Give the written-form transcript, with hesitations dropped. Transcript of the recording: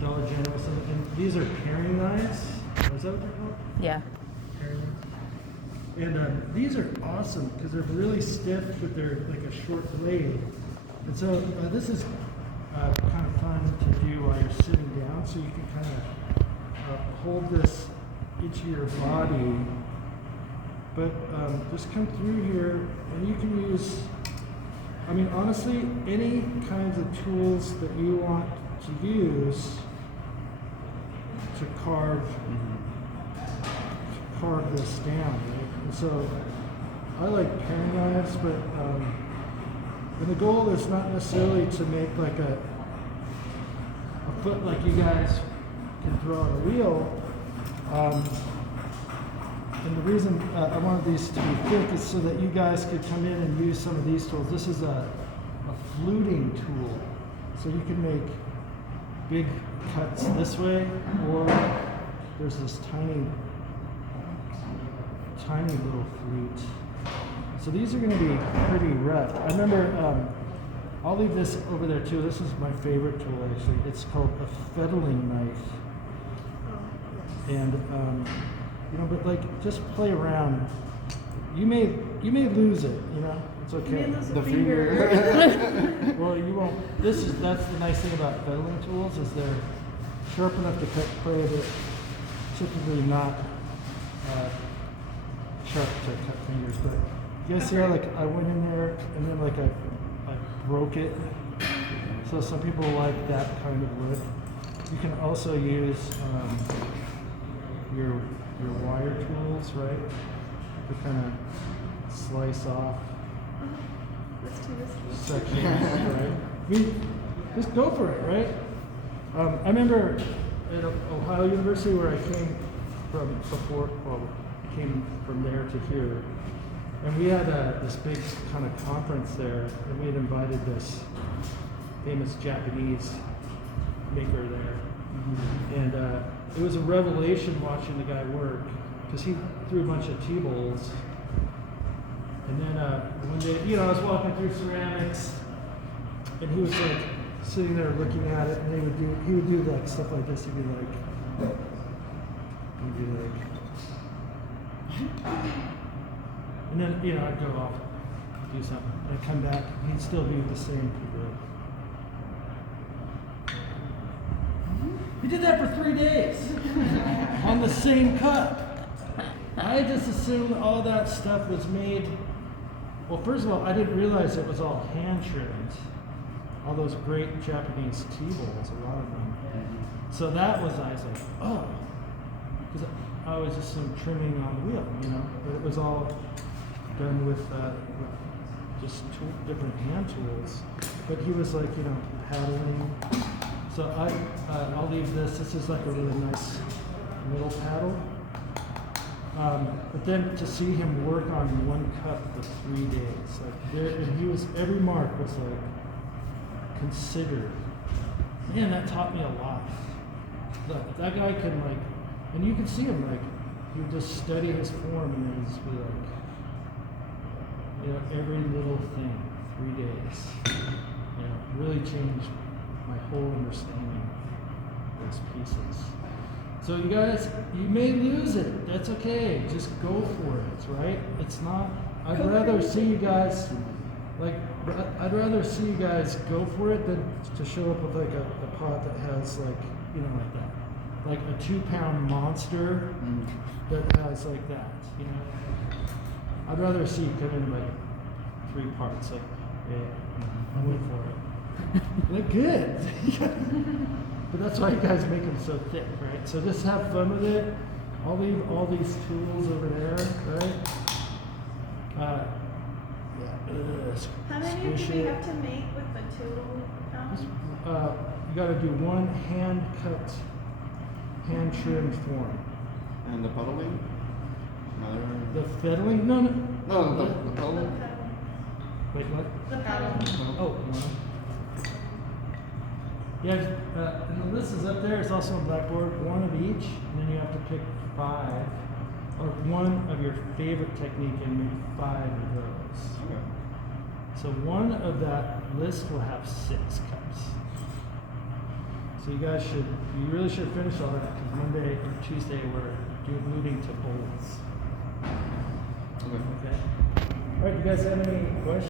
Dollar General, and these are paring knives. Is that what they're called? Yeah. Paring knives. And these are awesome because they're really stiff, but they're like a short blade. And so this is kind of fun to do while you're sitting down, so you can kind of hold this into your body. But just come through here, and you can use, I mean, honestly, any kinds of tools that you want to use to carve this down, right? And so I like paring knives, but and the goal is not necessarily to make like a foot like you guys can throw on a wheel. And the reason I wanted these to be thick is so that you guys could come in and use some of these tools. This is a fluting tool, so you can make big cuts this way, or there's this tiny little flute. So these are going to be pretty rough. I remember, I'll leave this over there too. This is my favorite tool actually. It's called a fettling knife. And you know, but like just play around. You may lose it, you know. It's okay. You may lose The a finger. Well, you won't. That's the nice thing about fettling tools is they're sharp enough to cut clay, but typically not sharp to cut fingers. But you guys see how like I went in there and then like I broke it. So some people like that kind of look. You can also use your wire tools, right? To kind of slice off Let's do this. sections, right? I mean, just go for it, right? I remember at Ohio University where I came from before, well, I came from there to here, and we had this big kind of conference there, and we had invited this famous Japanese maker there. And it was a revelation watching the guy work, because he threw a bunch of T-bowls. And then one day, you know, I was walking through ceramics, and he was like sitting there looking at it, and he would do like stuff like this. He'd be like, and then, you know, I'd go off, do something, and I'd come back, and he'd still do the same. He did that for 3 days on the same cup. I just assumed all that stuff was made. Well, first of all, I didn't realize it was all hand trimmed. All those great Japanese tea bowls, a lot of them. So that was, I was like, oh, because I always assumed trimming on the wheel, you know, but it was all done with just different hand tools. But he was like, you know, paddling. So I'll leave this. This is like a really nice middle paddle. But then to see him work on one cup for 3 days, like there, and he was, every mark was like considered. Man, that taught me a lot. That guy can like, and you can see him like, he would just study his form and then just be like, you know, every little thing, 3 days. You know, really changed my whole understanding of those pieces. So you guys, you may lose it. That's okay. Just go for it, right? It's not. I'd rather see you guys, like, I'd rather see you guys go for it than to show up with like a pot that has like, you know, like that, like a 2-pound monster that has like that. You know, I'd rather see you come in like 3 parts. Like, yeah, I went for it. Look good. But that's why you guys make them so thick, right? So just have fun with it. I'll leave all these tools over there, right? How many do we have to make with the tool? You got to do one hand cut, hand trimmed form. And the puddling? The fettling? No. No, the puddling. Wait, what? The paddle. Oh, no. Yeah, and the list is up there. It's also on Blackboard, 1 of each, and then you have to pick 5, or 1 of your favorite technique and make 5 of those. Okay. So 1 of that list will have 6 cups. So So you really should finish all that because Monday or Tuesday we're moving to bowls. Okay. Okay. All right. You guys have any questions?